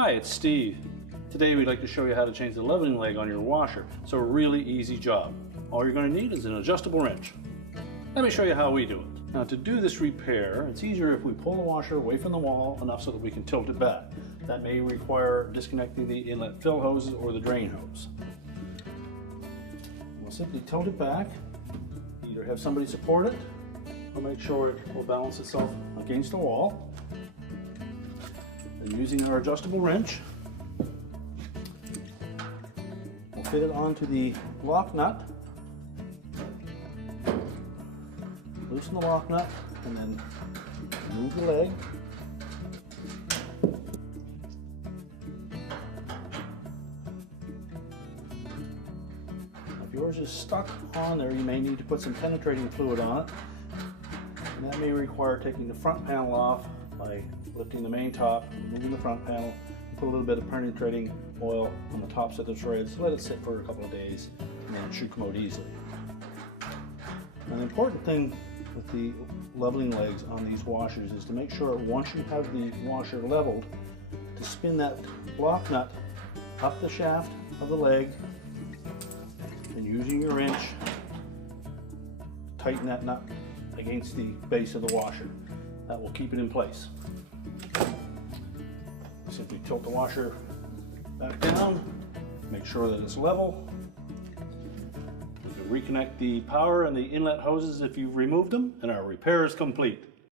Hi, it's Steve. Today we'd like to show you how to change the leveling leg on your washer. It's a really easy job. All you're going to need is an adjustable wrench. Let me show you how we do it. Now to do this repair, it's easier if we pull the washer away from the wall enough so that we can tilt it back. That may require disconnecting the inlet fill hoses or the drain hose. We'll simply tilt it back, either have somebody support it or make sure it will balance itself against the wall. And using our adjustable wrench, we'll fit it onto the lock nut, loosen the lock nut, and then move the leg. If yours is stuck on there, you may need to put some penetrating fluid on it, and that may require taking the front panel off by lifting the main top, removing the front panel, put a little bit of penetrating oil on the tops of the threads, let it sit for a couple of days, and then it should come out easily. Now, the important thing with the leveling legs on these washers is to make sure once you have the washer leveled, to spin that lock nut up the shaft of the leg, and using your wrench, tighten that nut against the base of the washer. That will keep it in place. Simply tilt the washer back down, make sure that it's level. We can reconnect the power and the inlet hoses if you've removed them, and our repair is complete.